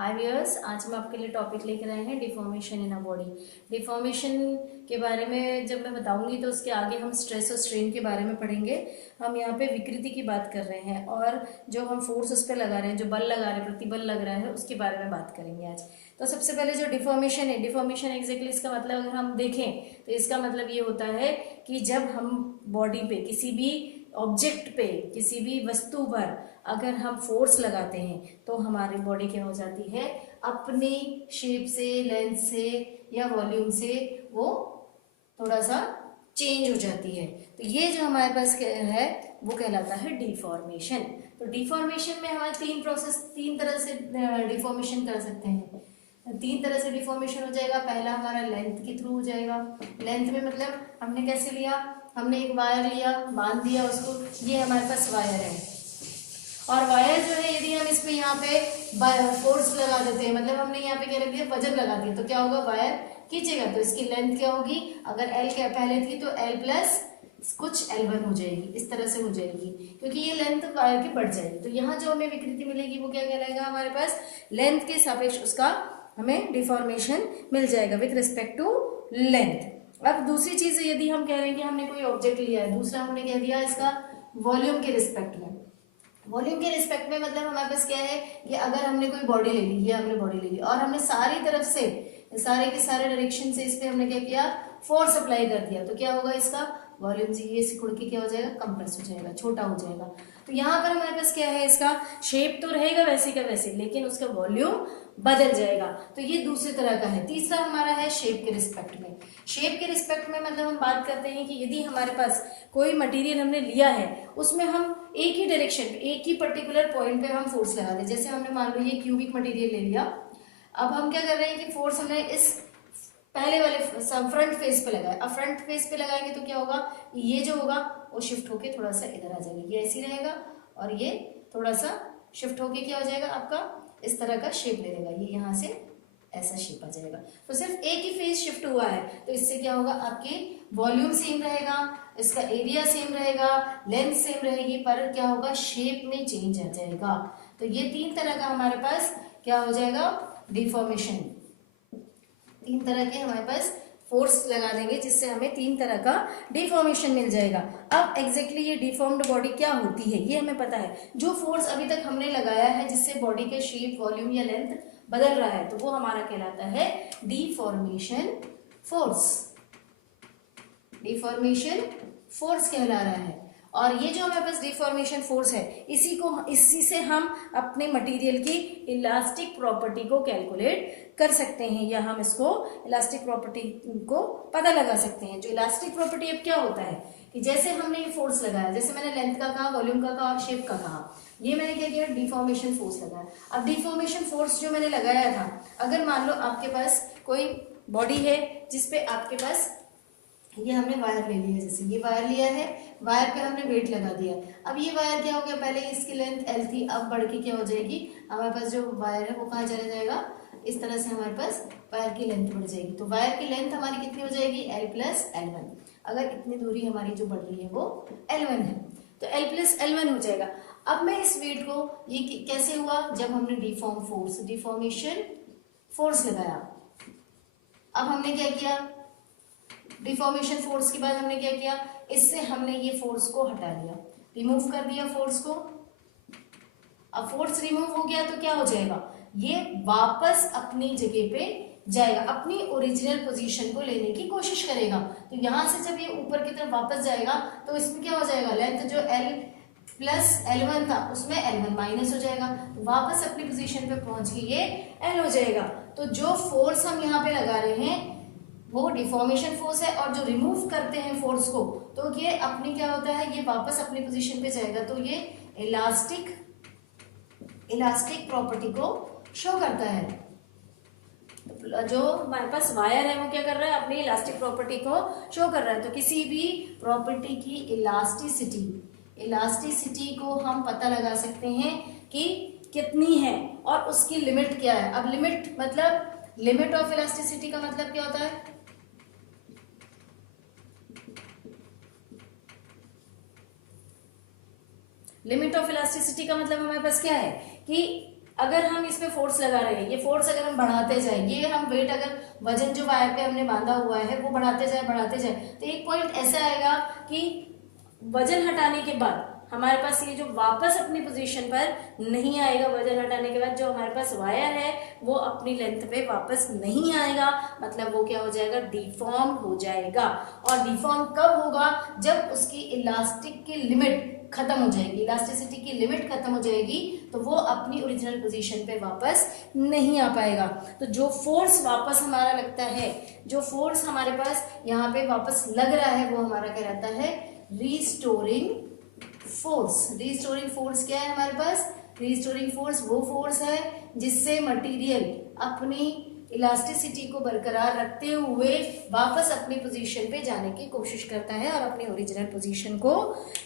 हाय viewers, आज हम आपके लिए टॉपिक लेकर आए हैं deformation in a body. Deformation के बारे में जब मैं बताऊंगी तो उसके आगे हम स्ट्रेस और स्ट्रेन के बारे में पढ़ेंगे। हम यहाँ पे विकृति की बात कर रहे हैं और जो हम फोर्स उस पर लगा रहे हैं, जो बल लगा रहे हैं, प्रतिबल लग रहा है, उसके बारे में बात करेंगे आज। तो सबसे पहले जो डिफॉर्मेशन है, डिफॉर्मेशन एग्जैक्टली इसका मतलब अगर हम देखें तो इसका मतलब ये होता है कि जब हम बॉडी पे किसी भी ऑब्जेक्ट पे, किसी भी वस्तु पर अगर हम फोर्स लगाते हैं तो हमारी बॉडी क्या हो जाती है, अपनी शेप से, लेंथ से या वॉल्यूम से वो थोड़ा सा चेंज हो जाती है। तो ये जो हमारे पास है वो कहलाता है डिफॉर्मेशन। तो डिफॉर्मेशन में हमारे तीन तरह से डिफॉर्मेशन कर सकते हैं। तीन तरह से डिफॉर्मेशन हो जाएगा। पहला हमारा लेंथ के थ्रू हो जाएगा। लेंथ में मतलब हमने कैसे लिया, हमने एक वायर लिया, बांध दिया उसको, ये हमारे पास वायर है। और वायर जो है यदि हम इस पे यहाँ पे फोर्स लगा देते हैं, मतलब हमने यहाँ पे क्या रख दिया, वजन लगा दिया, तो क्या होगा, वायर खींचेगा। तो इसकी लेंथ क्या होगी, अगर एल क्या पहले थी तो एल प्लस कुछ L1 हो जाएगी, इस तरह से हो जाएगी, क्योंकि ये लेंथ वायर की बढ़ जाएगी। तो यहाँ जो हमें विकृति मिलेगी वो क्या कहलाएगा, हमारे पास लेंथ के सापेक्ष उसका हमें डिफॉर्मेशन मिल जाएगा विथ रिस्पेक्ट टू लेंथ। अब दूसरी चीज, यदि हम कह रहे हैं कि हमने कोई ऑब्जेक्ट लिया है, दूसरा हमने कह दिया इसका वॉल्यूम के रिस्पेक्ट में। वॉल्यूम के रिस्पेक्ट में मतलब हमारे पास क्या है कि अगर हमने कोई बॉडी ले ली, ये हमने बॉडी ले ली और हमने सारी तरफ से, सारे के सारे डायरेक्शन से इस पे हमने क्या किया, फोर्स अप्लाई कर दिया, तो क्या होगा, इसका वॉल्यूम जी ये सिकुड़ के क्या हो जाएगा, कंप्रेस हो जाएगा, छोटा हो जाएगा। तो यहाँ पर हमारे पास क्या है, इसका शेप तो रहेगा वैसे का वैसे, लेकिन उसका वॉल्यूम बदल जाएगा। तो ये दूसरी तरह का है। तीसरा हमारा है शेप के रिस्पेक्ट में। शेप के रिस्पेक्ट में मतलब हम बात करते हैं कि यदि हमारे पास कोई मटेरियल हमने लिया है, उसमें हम एक ही डायरेक्शन पे, एक ही पर्टिकुलर पॉइंट पे हम फोर्स लगा दें। जैसे हमने मान लो ये क्यूबिक मटेरियल ले लिया, अब हम क्या कर रहे हैं कि फोर्स हमने इस पहले वाले फ्रंट फेस पे लगाया। अब फ्रंट फेस पे लगाएंगे तो क्या होगा, ये जो होगा वो शिफ्ट होके थोड़ा सा इधर आ जाएगा, ये ऐसे रहेगा, और ये थोड़ा सा शिफ्ट होके क्या हो जाएगा, आपका इस तरह का शेप ले लेगा, ये यहाँ से ऐसा शेप आ जाएगा। तो सिर्फ एक ही फेस शिफ्ट हुआ है, तो इससे क्या होगा, आपकी वॉल्यूम सेम रहेगा, इसका एरिया सेम रहेगा, लेंथ सेम रहेगी, पर क्या होगा, शेप में चेंज आ जाएगा। तो ये तीन तरह का हमारे पास क्या हो जाएगा, डिफॉर्मेशन। तीन तरह के हमारे पास फोर्स लगा देंगे जिससे हमें तीन तरह का डिफॉर्मेशन मिल जाएगा। अब एग्जैक्टली ये डिफॉर्म्ड बॉडी क्या होती है ये हमें पता है। जो फोर्स अभी तक हमने लगाया है जिससे बॉडी का शेप, वॉल्यूम या लेंथ बदल रहा है, तो वो हमारा कहलाता है डिफॉर्मेशन फोर्स। डिफॉर्मेशन फोर्स कहला रहा है। और ये जो हमारे पास डिफॉर्मेशन फोर्स है, इसी से हम अपने मटेरियल की इलास्टिक प्रॉपर्टी को कैलकुलेट कर सकते हैं, या हम इसको इलास्टिक प्रॉपर्टी को पता लगा सकते हैं। जो इलास्टिक प्रॉपर्टी अब क्या होता है कि जैसे हमने ये फोर्स लगाया, जैसे मैंने लेंथ का कहा, वॉल्यूम का कहा और शेप का कहा, ये मैंने क्या किया, डिफॉर्मेशन फोर्स लगाया। अब डिफॉर्मेशन फोर्स जो मैंने लगाया था, अगर मान लो आपके पास कोई बॉडी है जिसपे आपके पास ये हमने वायर ले लिया, जैसे ये वायर लिया है, वायर पे हमने वेट लगा दिया। अब ये वायर क्या हो गया, पहले इसकी लेंथ एल थी, अब बढ़ के क्या हो जाएगी, हमारे पास जो वायर है वो कहाँ चला जाएगा, इस तरह से हमारे पास वायर की लेंथ बढ़ जाएगी। तो वायर की लेंथ हमारी कितनी हो जाएगी, एल प्लस एल1। अगर इतनी दूरी हमारी जो बढ़ रही है वो एल1 है, तो एल प्लस एल1 हो जाएगा। अब मैं इस वेट को, ये कैसे हुआ, जब हमने डिफॉर्मेशन फोर्स लगाया। अब हमने क्या किया, डिफॉर्मेशन फोर्स के बाद हमने क्या किया, इससे हमने ये फोर्स को हटा दिया, रिमूव कर दिया फोर्स को। अब फोर्स रिमूव हो गया तो क्या हो जाएगा, ये वापस अपनी जगह पे जाएगा, अपनी ओरिजिनल पोजीशन को लेने की कोशिश करेगा। तो यहां से जब ये ऊपर की तरफ वापस जाएगा तो इसमें क्या हो जाएगा, लेंथ जो एल प्लस एल1 था उसमें एल1 माइनस हो जाएगा, तो वापस अपनी पोजीशन पे पहुंच के ये एल हो जाएगा। तो जो फोर्स हम यहाँ पे लगा रहे हैं वो डिफॉर्मेशन फोर्स है, और जो रिमूव करते हैं फोर्स को, तो ये अपनी क्या होता है, ये वापस अपनी पोजीशन पे जाएगा। तो ये इलास्टिक प्रॉपर्टी को शो करता है। जो हमारे पास वायर है वो क्या कर रहा है, अपनी इलास्टिक प्रॉपर्टी को शो कर रहा है। तो किसी भी प्रॉपर्टी की इलास्टिसिटी को हम पता लगा सकते हैं कि कितनी है और उसकी लिमिट क्या है। अब लिमिट मतलब, लिमिट ऑफ इलास्टिसिटी का मतलब क्या होता है, लिमिट ऑफ इलास्टिसिटी का मतलब हमारे पास क्या है कि अगर हम इसमें फोर्स लगा रहे हैं, ये फोर्स अगर हम बढ़ाते जाए, ये हम वेट अगर वजन जो वायर पे हमने बांधा हुआ है वो बढ़ाते जाए, तो एक पॉइंट ऐसा आएगा कि वजन हटाने के बाद हमारे पास ये जो वापस अपनी पोजीशन पर नहीं आएगा, वजन हटाने के बाद जो हमारे पास वायर है वो अपनी लेंथ पे वापस नहीं आएगा, मतलब वो क्या हो जाएगा, डिफॉर्म हो जाएगा। और डिफॉर्म कब होगा, जब उसकी इलास्टिक की लिमिट खत्म हो जाएगी, इलास्टिसिटी की लिमिट खत्म हो जाएगी, तो वो अपनी ओरिजिनल पोजीशन पे वापस नहीं आ पाएगा। तो जो फोर्स वापस हमारा लगता है, जो फोर्स हमारे पास यहाँ पे वापस लग रहा है, वो हमारा कहलाता है रीस्टोरिंग फोर्स। रीस्टोरिंग फोर्स क्या है हमारे पास, रीस्टोरिंग फोर्स वो फोर्स है जिससे मटेरियल अपनी इलास्टिसिटी को बरकरार रखते हुए वापस अपनी पोजीशन पे जाने की कोशिश करता है और अपनी ओरिजिनल पोजीशन को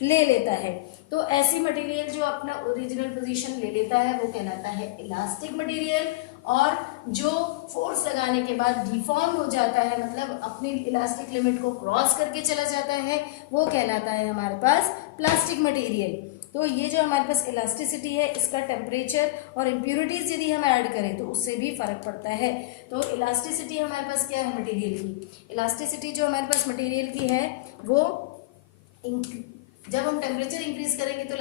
ले लेता है। तो ऐसी मटेरियल जो अपना ओरिजिनल पोजीशन ले लेता है वो कहलाता है इलास्टिक मटेरियल, और जो फोर्स लगाने के बाद डिफॉर्म हो जाता है, मतलब अपनी इलास्टिक लिमिट को क्रॉस करके चला जाता है, वो कहलाता है हमारे पास प्लास्टिक मटेरियल। तो ये जो हमारे पास इलास्टिसिटी है, इसका टेम्परेचर और इम्प्यूरिटीज यदि हम ऐड करें तो उससे भी फर्क पड़ता है। तो इलास्टिसिटी हमारे पास क्या है मटेरियल की, इलास्टिसिटी जो हमारे पास मटेरियल की है वो जब हम टेम्परेचर इंक्रीज करेंगे तो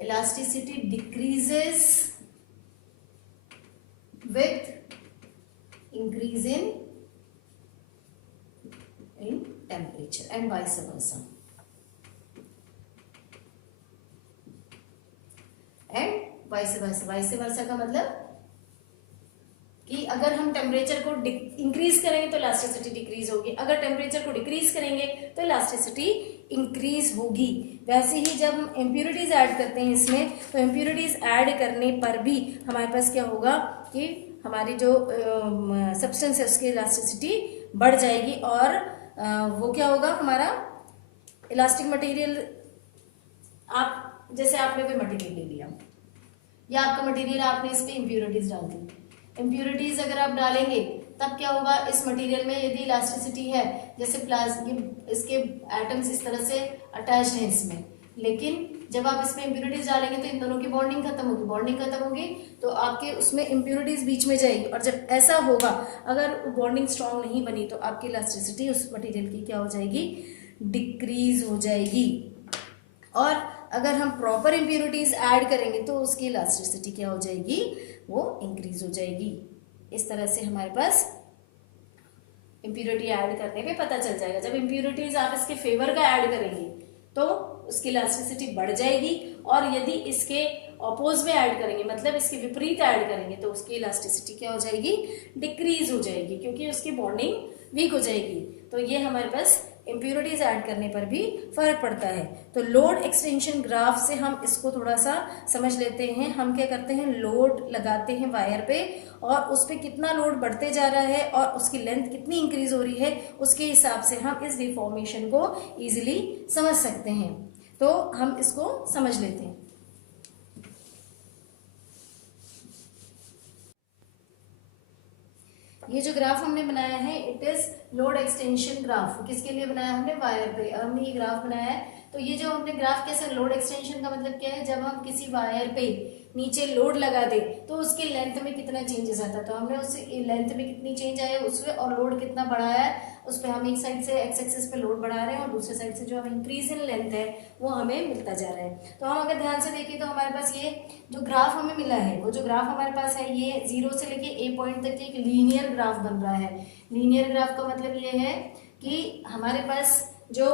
elasticity decreases with increase in temperature and vice versa. And vice versa का मतलब कि अगर हम टेम्परेचर को इंक्रीज करेंगे तो इलास्टिसिटी डिक्रीज होगी, अगर टेम्परेचर को डिक्रीज करेंगे तो इलास्टिसिटी इंक्रीज होगी। वैसे ही जब हम इम्प्यूरिटीज ऐड करते हैं इसमें, तो इम्प्यूरिटीज ऐड करने पर भी हमारे पास क्या होगा कि हमारी जो सब्सटेंस है उसकी इलास्टिसिटी बढ़ जाएगी, और वो क्या होगा हमारा इलास्टिक मटेरियल। आप जैसे आपने कोई मटेरियल ले लिया, या आपका मटेरियल आपने इस पर इम्प्यूरिटीज डाल दी, इम्प्यूरिटीज अगर आप डालेंगे तब क्या होगा, इस मटेरियल में यदि इलास्टिसिटी है, जैसे इसके एटम्स इस तरह से अटैच्ड हैं इसमें, लेकिन जब आप इसमें इम्प्यूरिटीज डालेंगे तो इन दोनों की बॉन्डिंग खत्म होगी, तो आपके उसमें इम्प्यूरिटीज बीच में जाएगी, और जब ऐसा होगा, अगर बॉन्डिंग स्ट्रांग नहीं बनी तो आपकी इलास्टिसिटी उस मटेरियल की क्या हो जाएगी, डिक्रीज हो जाएगी। और अगर हम प्रॉपर इम्प्यूरिटीज ऐड करेंगे तो उसकी इलास्टिसिटी क्या हो जाएगी, वो इंक्रीज हो जाएगी। इस तरह से हमारे पास इम्प्यूरिटी ऐड करने पे पता चल जाएगा। जब इम्प्यूरिटीज आप इसके फेवर का ऐड करेंगे तो उसकी इलास्टिसिटी बढ़ जाएगी, और यदि इसके ऑपोज में ऐड करेंगे, मतलब इसके विपरीत ऐड करेंगे, तो उसकी इलास्टिसिटी क्या हो जाएगी, डिक्रीज हो जाएगी, क्योंकि उसकी बॉन्डिंग वीक हो जाएगी। तो ये हमारे पास इम्प्यूरिटीज ऐड करने पर भी फर्क पड़ता है। तो लोड एक्सटेंशन ग्राफ से हम इसको थोड़ा सा समझ लेते हैं। हम क्या करते हैं, लोड लगाते हैं वायर पे, और उस पर कितना लोड बढ़ते जा रहा है और उसकी लेंथ कितनी इंक्रीज हो रही है, उसके हिसाब से हम इस डिफॉर्मेशन को इजीली समझ सकते हैं। तो हम इसको समझ लेते हैं। ये जो ग्राफ हमने बनाया है, it is load extension graph. किसके लिए बनाया हमने, वायर पे हमने ये ग्राफ बनाया है। तो ये जो हमने ग्राफ कैसे, लोड एक्सटेंशन का मतलब क्या है, जब हम किसी वायर पे नीचे लोड लगा दे तो उसकी लेंथ में कितना चेंजेस आता है, तो हमने उस लेंथ में कितनी चेंज आया उसमें, और लोड कितना बढ़ाया है उस पर। हम एक साइड से एक्स एक्सिस पे लोड बढ़ा रहे हैं और दूसरे साइड से जो हमें इंक्रीज इन लेंथ है वो हमें मिलता जा रहा है। तो हम अगर ध्यान से देखें तो हमारे पास ये जो ग्राफ हमें मिला है, वो जो ग्राफ हमारे पास है, ये 0 से लेके ए पॉइंट तक एक लीनियर ग्राफ बन रहा है। लीनियर ग्राफ का मतलब ये है कि हमारे पास जो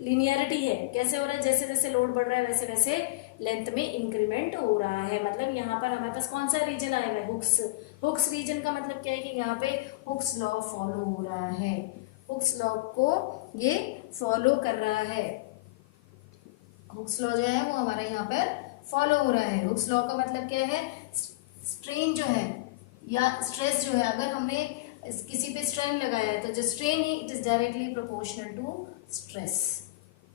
लीनियरिटी है, कैसे हो रहा है, जैसे जैसे लोड बढ़ रहा है वैसे वैसे लेंथ में इंक्रीमेंट हो रहा है। मतलब यहाँ पर हमारे पास कौन सा रीजन आएगा, हुक्स रीजन का मतलब क्या है कि यहाँ पे हुक्स लॉ फॉलो हो रहा है, हुक्स लॉ को ये फॉलो कर रहा है। हुक्स लॉ जो है वो हमारा यहाँ पर फॉलो हो रहा है। हुक्स लॉ का मतलब क्या है, स्ट्रेन जो है या स्ट्रेस जो है, अगर हमने किसी पे स्ट्रेन लगाया है तो जो स्ट्रेन है it is directly proportional to stress.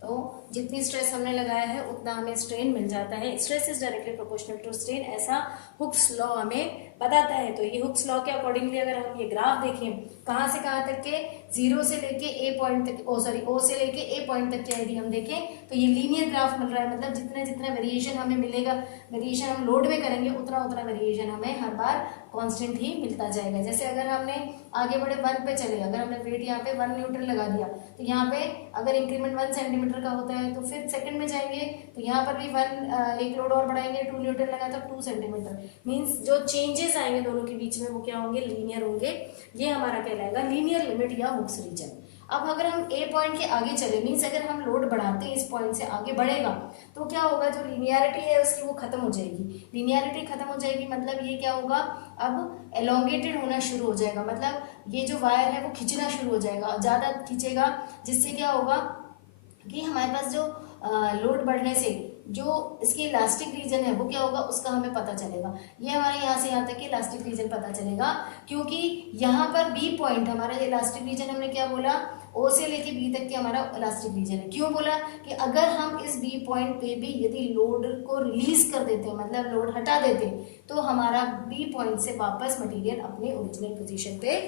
तो जितनी स्ट्रेस हमने लगाया है उतना हमें स्ट्रेन मिल जाता है। Stress is directly proportional to strain, ऐसा हुक्स लॉ हमें बताता है। तो ये हुक्स लॉ के अकॉर्डिंगली अगर हम ये ग्राफ देखें, कहाँ से कहाँ तक के, जीरो से लेके ए पॉइंट तक, ओ से लेके ए पॉइंट तक के यदि हम देखें तो ये लीनियर ग्राफ मिल रहा है। मतलब जितना जितना वेरिएशन हमें मिलेगा, वेरिएशन हम लोड में करेंगे, उतना उतना वेरिएशन हमें हर बार कांस्टेंट ही मिलता जाएगा। जैसे अगर हमने आगे बढ़े 1 पे चले, अगर हमने वेट यहाँ पे 1 न्यूटन लगा दिया, तो यहाँ पे अगर इंक्रीमेंट 1 सेंटीमीटर का होता है तो फिर सेकंड में जाएंगे तो यहाँ पर भी 1 एक लोड और बढ़ाएंगे, 2 न्यूटन लगा तो 2 सेंटीमीटर। मीन्स जो चेंजेस आएंगे दोनों के बीच में वो क्या होंगे, लीनियर होंगे। ये हमारा कहलाएगा लीनियर लिमिट या हुक्स रीजन। अब अगर हम ए पॉइंट के आगे चले, मीन्स अगर हम लोड बढ़ाते हैं, इस पॉइंट से आगे बढ़ेगा तो क्या होगा, जो लीनियरिटी है उसकी वो खत्म हो जाएगी। लीनियरिटी खत्म हो जाएगी मतलब ये क्या होगा, अब एलोंगेटेड होना शुरू हो जाएगा। मतलब ये जो वायर है वो खींचना शुरू हो जाएगा, ज़्यादा खींचेगा, जिससे क्या होगा कि हमारे पास जो लोड बढ़ने से जो इसकी इलास्टिक रीजन है वो क्या होगा, उसका हमें पता चलेगा। ये हमारे यहाँ से यहाँ तक कि इलास्टिक रीजन पता चलेगा, क्योंकि यहाँ पर बी पॉइंट हमारा इलास्टिक रीजन, हमने क्या बोला, ओ से लेके बी तक के हमारा इलास्टिक रीजन है। क्यों बोला कि अगर हम इस बी पॉइंट पे भी यदि लोड को रिलीज कर देते हैं, मतलब लोड हटा देते हैं, तो हमारा बी पॉइंट से वापस मटेरियल अपने ओरिजिनल पोजीशन पे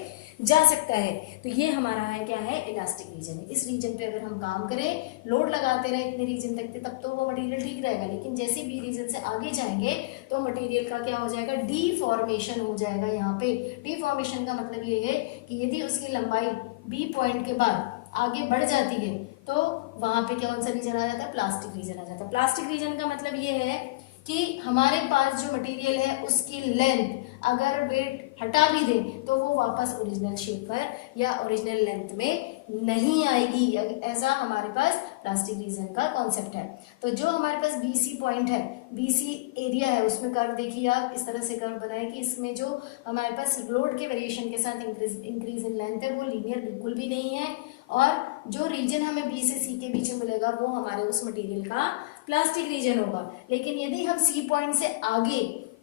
जा सकता है। तो ये हमारा है क्या है, इलास्टिक रीजन है। इस रीजन पे अगर हम काम करें, लोड लगाते रहे इतने रीजन तक तब तो वो मटेरियल ठीक रहेगा, लेकिन जैसे बी रीजन से आगे जाएंगे तो मटेरियल का क्या हो जाएगा, डीफॉर्मेशन हो जाएगा। यहाँ पे डीफॉर्मेशन का मतलब ये है कि यदि उसकी लंबाई बी पॉइंट के बाद आगे बढ़ जाती है तो वहां पे कौन सा रीजन आ जाता है, प्लास्टिक रीजन आ जाता है। प्लास्टिक रीजन का मतलब ये है कि हमारे पास जो मटेरियल है उसकी लेंथ अगर वेट हटा भी दे तो वो वापस ओरिजिनल शेप पर या ओरिजिनल लेंथ में नहीं आएगी। ऐसा हमारे पास प्लास्टिक रीजन का कॉन्सेप्ट है। तो जो हमारे पास बीसी पॉइंट है, बीसी एरिया है, उसमें कर्व देखिए आप, इस तरह से कर्व बनाए कि इसमें जो हमारे पास लोड के वेरिएशन के साथ इंक्रीज इन लेंथ है वो लीनियर बिल्कुल भी नहीं है, और जो रीजन हमें बी से सी के बीच में मिलेगा वो हमारे उस मटेरियल का प्लास्टिक रीजन होगा। लेकिन यदि हम सी पॉइंट से आगे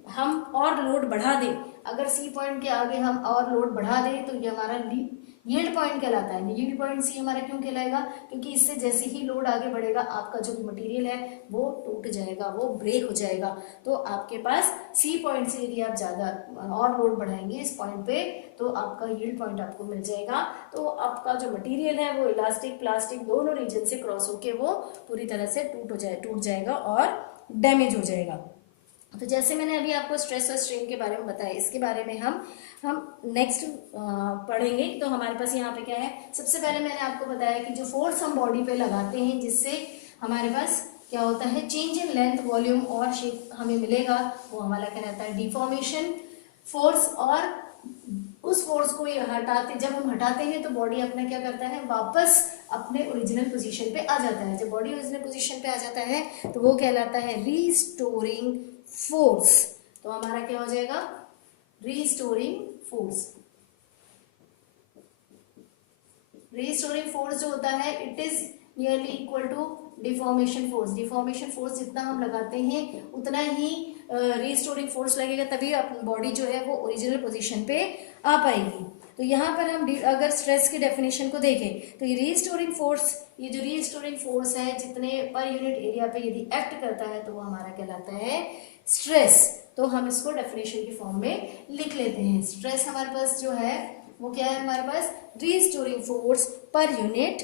हम और लोड बढ़ा दें, अगर सी पॉइंट के आगे हम और लोड बढ़ा दें तो ये हमारा यील्ड पॉइंट कहलाता है। यील्ड पॉइंट सी हमारा क्यों कहलाएगा, क्योंकि इससे जैसे ही लोड आगे बढ़ेगा आपका जो मटेरियल है वो टूट जाएगा, वो ब्रेक हो जाएगा। तो आपके पास सी पॉइंट से यदि आप ज़्यादा और लोड बढ़ाएंगे इस पॉइंट पे तो आपका यील्ड पॉइंट आपको मिल जाएगा। तो आपका जो मटेरियल है वो इलास्टिक प्लास्टिक दोनों रीजन से क्रॉस होके वो पूरी तरह से टूट जाएगा और डैमेज हो जाएगा। तो जैसे मैंने अभी आपको स्ट्रेस और स्ट्रेन के बारे में बताया, इसके बारे में हम नेक्स्ट पढ़ेंगे। तो हमारे पास यहाँ पे क्या है, सबसे पहले मैंने आपको बताया कि जो फोर्स हम बॉडी पे लगाते हैं जिससे हमारे पास क्या होता है, चेंज इन लेंथ वॉल्यूम और शेप हमें मिलेगा, वो हमारा क्या रहता है, डिफॉर्मेशन फोर्स। और उस फोर्स को जब हम हटाते हैं तो बॉडी अपना क्या करता है, वापस अपने ओरिजिनल पोजीशन पे आ जाता है। जब बॉडी ओरिजिनल पोजीशन पे आ जाता है तो वो कहलाता है रीस्टोरिंग फोर्स। तो हमारा क्या हो जाएगा, रीस्टोरिंग फोर्स। रीस्टोरिंग फोर्स जो होता है it is nearly equal to deformation force. Deformation force जितना हम लगाते हैं उतना ही रीस्टोरिंग फोर्स लगेगा, तभी बॉडी जो है वो ओरिजिनल पोजीशन पे आ पाएगी। तो यहाँ पर हम अगर स्ट्रेस की डेफिनेशन को देखें तो ये रीस्टोरिंग फोर्स, ये जो रीस्टोरिंग फोर्स है जितने पर यूनिट एरिया पे यदि एक्ट करता है तो वो हमारा कहलाता है स्ट्रेस। तो हम इसको डेफिनेशन की फॉर्म में लिख लेते हैं। स्ट्रेस हमारे पास जो है वो क्या है, हमारे पास restoring force per unit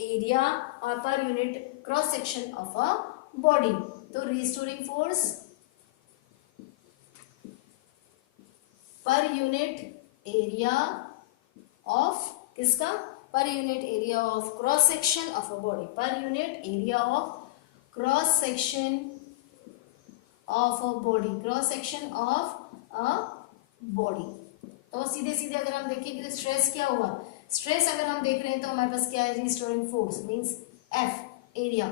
area और per unit cross section of a body. तो restoring force per unit area of किसका, per unit area of cross section of a body, per unit area of cross section of a body, cross section of a body. तो सीधे सीधे अगर हम देखें कि stress क्या हुआ, स्ट्रेस अगर हम देख रहे हैं तो हमारे पास क्या है, restoring force means F area,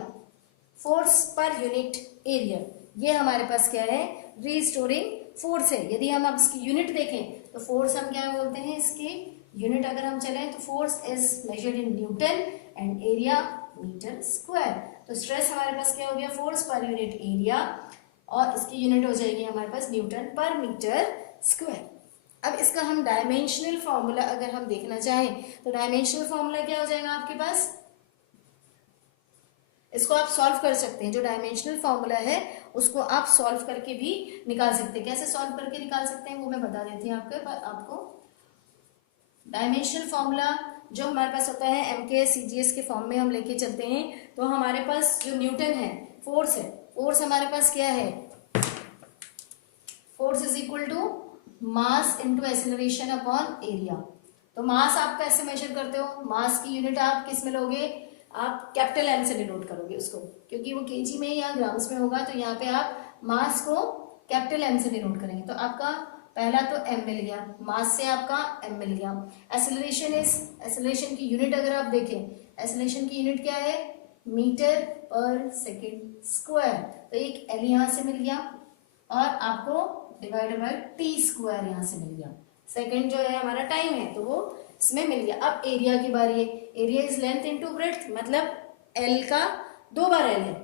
force per unit area, ये हमारे पास क्या है, रीस्टोरिंग फोर्स है। यदि हम अब इसकी यूनिट देखें तो फोर्स हम क्या बोलते हैं, इसकी यूनिट अगर हम चलें तो force is measured in newton and area metre square. तो स्ट्रेस हमारे पास क्या हो गया, फोर्स पर यूनिट एरिया और इसकी यूनिट हो जाएगी हमारे पास न्यूटन पर मीटर स्क्वायर। अब इसका हम डायमेंशनल फॉर्मूला अगर हम देखना चाहें तो डायमेंशनल फॉर्मूला क्या हो जाएगा आपके पास, इसको आप सॉल्व कर सकते हैं, जो डायमेंशनल फॉर्मूला है उसको आप सॉल्व करके भी निकाल सकते हैं। कैसे सॉल्व करके निकाल सकते हैं वो मैं बता देती हूँ आपको। डायमेंशनल फॉर्मूला जो हमारे पास होता है एमके सीजीएस के फॉर्म में हम लेके चलते हैं, तो हमारे पास जो न्यूटन है, फोर्स है, फोर्स हमारे पास क्या है, force is equal to mass into acceleration upon area. तो मास आप कैसे मेजर करते हो, मास की यूनिट आप किस में लोगे, आप कैपिटल एम से डिनोट करोगे उसको, क्योंकि वो केजी में या ग्राम्स में होगा, तो यहाँ पे आप मास को कैपिटल एम से डिनोट करेंगे। तो आपका पहला तो एम मिल गया, मास से आपका एम मिल गया। एक्सेलरेशन की यूनिट अगर आप देखें, एक्सेलरेशन की यूनिट क्या है, मीटर पर सेकेंड स्क्वायर। तो एक एल यहाँ से मिल गया और आपको डिवाइडेड बाय टी स्क्वायर यहाँ से मिल गया। सेकंड जो है हमारा टाइम है, तो वो इसमें मिल गया। अब एरिया की बारी है, area is length into breadth, मतलब एल का 2 बार एल है,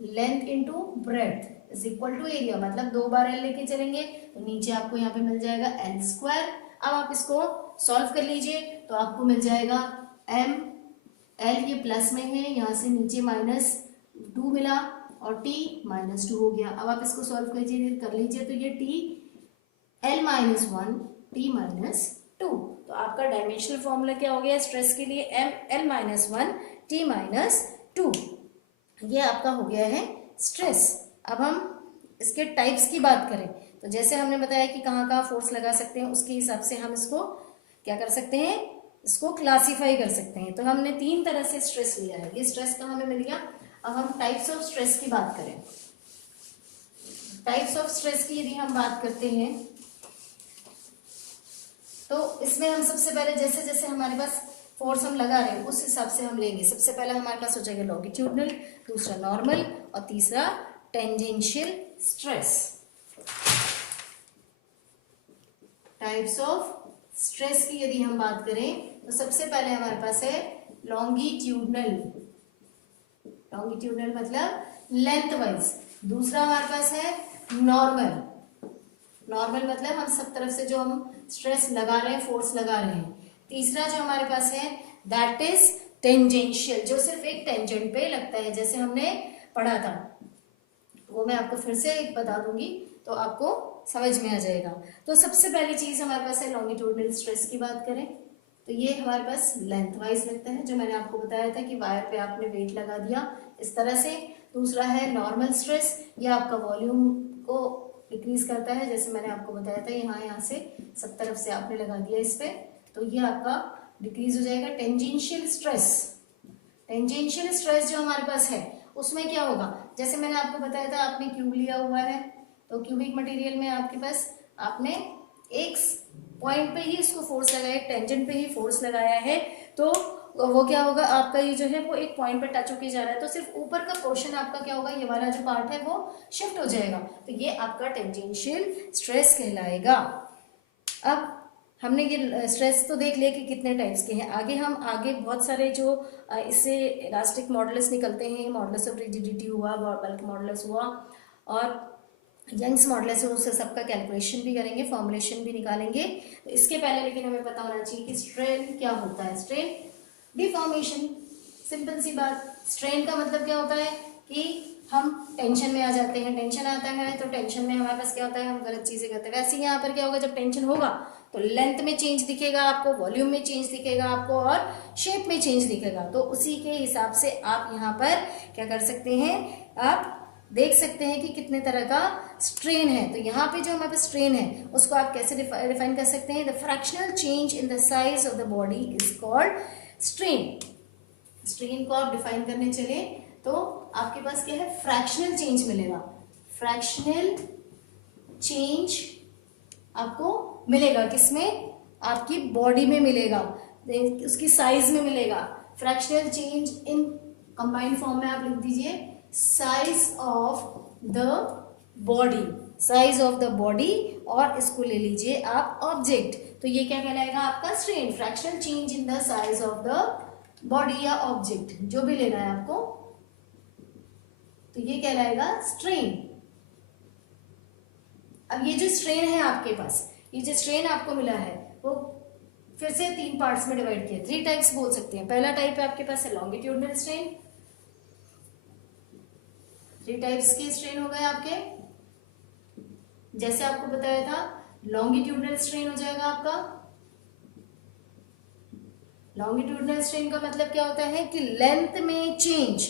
length into breadth is equal to area, मतलब 2 बार एल लेके चलेंगे तो नीचे आपको यहाँ पे मिल जाएगा एल स्क्वायर। अब आप इसको सॉल्व कर लीजिए तो आपको मिल जाएगा एम, एल ये प्लस में है, यहाँ से नीचे -2 मिला और t -2 हो गया। अब आप इसको सॉल्व कर लीजिए तो ये t l -1 t -2। तो आपका डायमेंशनल फॉर्मूला क्या हो गया स्ट्रेस के लिए, m l -1 t -2। ये आपका हो गया है स्ट्रेस। अब हम इसके टाइप्स की बात करें तो जैसे हमने बताया कि कहाँ कहाँ फोर्स लगा सकते हैं, उसके हिसाब से हम इसको क्या कर सकते हैं, इसको क्लासीफाई कर सकते हैं। तो हमने 3 तरह से स्ट्रेस लिया है, ये स्ट्रेस का हमें मिल गया। अब हम टाइप्स ऑफ स्ट्रेस की बात करें, टाइप्स ऑफ स्ट्रेस की यदि हम बात करते हैं तो इसमें हम सबसे पहले जैसे जैसे हमारे पास फोर्स हम लगा रहे हैं उस हिसाब से हम लेंगे। सबसे पहले हमारे पास हो जाएगा लॉन्गिट्यूडनल, दूसरा नॉर्मल और तीसरा tangential stress. Types of stress की यदि हम बात करें तो सबसे पहले हमारे पास है लॉन्गिट्यूडनल, लॉन्गिट्यूडनल मतलब लेंथ वाइज। दूसरा हमारे पास है नॉर्मल, नॉर्मल मतलब हम सब तरफ से जो हम स्ट्रेस लगा रहे हैं, फोर्स लगा रहे हैं। तीसरा जो हमारे पास है दैट इज टेंजेंशियल, जो सिर्फ एक टेंजेंट पे लगता है, जैसे हमने पढ़ा था, वो मैं आपको फिर से बता दूंगी तो आपको समझ में आ जाएगा। तो सबसे पहली चीज हमारे पास है लॉन्गिट्यूडनल स्ट्रेस की बात करें तो ये हमारे पास लेंथ वाइज लगता है, जो मैंने आपको बताया था कि वायर पे आपने वेट लगा दिया इस तरह से। दूसरा है नॉर्मल स्ट्रेस, ये आपका वॉल्यूम को डिक्रीज करता है, जैसे मैंने आपको बताया था यहाँ से सब तरफ से आपने लगा दिया इस पे, तो ये आपका डिक्रीज हो जाएगा। टेंजेंशियल स्ट्रेस, टेंजेंशियल स्ट्रेस जो हमारे पास है उसमें क्या होगा, जैसे मैंने आपको बताया था आपने क्यूब लिया हुआ है तो क्यूबिक मटेरियल में आपके पास आपने एक पॉइंट पे ही इसको फोर्स लगाया, एक टेंजेंट पे ही फोर्स लगाया है, तो वो क्या होगा आपका ये जो है वो एक पॉइंट पे टच होके जा रहा है, तो सिर्फ ऊपर का पोर्शन आपका क्या होगा, ये वाला जो पार्ट है वो शिफ्ट हो जाएगा, तो ये आपका टेंजेंशियल स्ट्रेस कहलाएगा। अब हमने ये स्ट्रेस तो देख लिया कि कितने टाइप्स के हैं। आगे बहुत सारे जो इससे इलास्टिक मॉडुलस निकलते हैं, मॉडुलस ऑफ रिजिडिटी हुआ, बल्क मॉडुलस हुआ और यंग्स मॉडुलस है, उससे सबका कैलकुलेशन भी करेंगे, फॉर्मुलेशन भी निकालेंगे। तो इसके पहले लेकिन हमें पता होना चाहिए कि स्ट्रेन क्या होता है। स्ट्रेन डिफॉर्मेशन, सिंपल सी बात, स्ट्रेन का मतलब क्या होता है कि हम टेंशन में आ जाते हैं, टेंशन आता है तो टेंशन में हमारे पास क्या होता है, हम गलत चीजें करते हैं। वैसे यहाँ पर क्या होगा, जब टेंशन होगा तो लेंथ में चेंज दिखेगा आपको, वॉल्यूम में चेंज दिखेगा आपको और शेप में चेंज दिखेगा। तो उसी के हिसाब से आप यहाँ पर क्या कर सकते हैं, आप देख सकते हैं कि कितने तरह का स्ट्रेन है। तो यहाँ पे जो हमारे पास स्ट्रेन है उसको आप कैसे डिफाइन कर सकते हैं, the fractional change in the size of the body is called strain. Strain को आप डिफाइन करने चले तो आपके पास क्या है, फ्रैक्शनल चेंज मिलेगा, फ्रैक्शनल चेंज आपको मिलेगा किसमें, आपकी बॉडी में मिलेगा, उसकी साइज में मिलेगा। Fractional change in combined form में आप लिख दीजिए size of the body, size of the body, और इसको ले लीजिए आप ऑब्जेक्ट, तो ये क्या कहलाएगा आपका strain, fractional change in the size of the body या ऑब्जेक्ट, जो भी लेना है आपको, तो ये कहलाएगा स्ट्रेन। अब ये जो स्ट्रेन है आपके पास, ये जो स्ट्रेन आपको मिला है वो फिर से 3 पार्ट्स में डिवाइड किया, 3 टाइप्स बोल सकते हैं। पहला टाइप है आपके पास है लॉन्गिट्यूडनल स्ट्रेन, 3 टाइप्स के स्ट्रेन हो गए आपके। जैसे आपको बताया था, लॉन्गिट्यूडनल स्ट्रेन हो जाएगा आपका। लॉन्गिट्यूडनल स्ट्रेन का मतलब क्या होता है कि लेंथ में चेंज,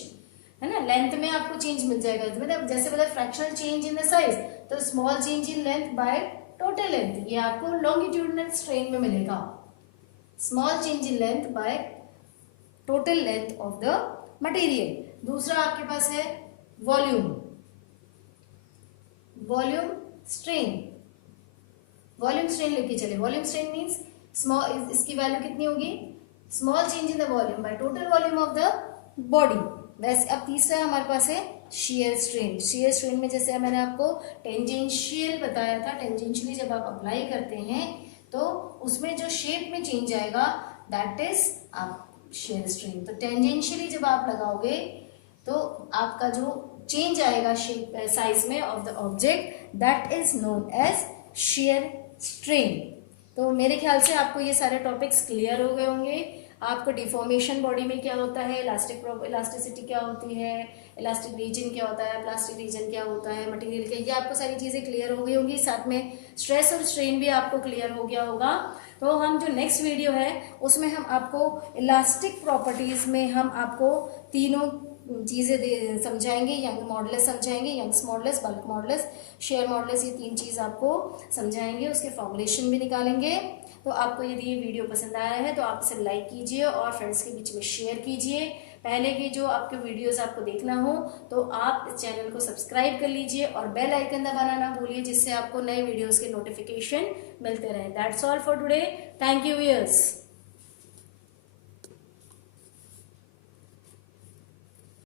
है ना, लेंथ में आपको चेंज मिल जाएगा। मतलब जैसे बोला fractional change in the size, तो small change in length by total length, ये आपको लॉन्गिट्यूडनल स्ट्रेन में मिलेगा। Small change in length by total length of the material. दूसरा आपके पास है volume, volume strain. Volume strain लेके चले। वॉल्यूम स्ट्रेन मींस स्मॉल, इसकी वैल्यू कितनी होगी, small change in the volume by total volume of the body. वैसे अब तीसरा हमारे पास है शेयर स्ट्रेन। शेयर स्ट्रेन में जैसे मैंने आपको टेंजेंशियल बताया था, टेंजेंशियली जब आप अप्लाई करते हैं तो उसमें जो शेप में चेंज आएगा दैट इज आप शेयर स्ट्रेन। तो टेंजेंशियली जब आप लगाओगे तो आपका जो चेंज आएगा शेप साइज में of the object, that is known as shear strain. तो मेरे ख्याल से आपको ये सारे टॉपिक्स क्लियर हो गए होंगे। आपको डिफॉर्मेशन बॉडी में क्या होता है, इलास्टिसिटी क्या होती है, इलास्टिक रीजन क्या होता है, प्लास्टिक रीजन क्या होता है, मटेरियल क्या, ये आपको सारी चीज़ें क्लियर हो गई होंगी। साथ में स्ट्रेस और स्ट्रेन भी आपको क्लियर हो गया होगा। तो हम जो नेक्स्ट वीडियो है उसमें हम आपको इलास्टिक प्रॉपर्टीज़ में हम आपको तीनों चीज़ें समझाएंगे। यंग मॉडुलस समझाएंगे, Young's modulus, bulk modulus, shear modulus, ये 3 चीज़ आपको समझाएंगे। उसके फॉर्मुलेशन भी निकालेंगे। तो आपको यदि ये वीडियो पसंद आया है तो आप इसे लाइक कीजिए और फ्रेंड्स के बीच में शेयर कीजिए। पहले की जो आपके वीडियोस आपको देखना हो तो आप इस चैनल को सब्सक्राइब कर लीजिए और बेल आइकन दबाना ना भूलिए, जिससे आपको नए वीडियोस के नोटिफिकेशन मिलते रहे। That's all for today. Thank you viewers.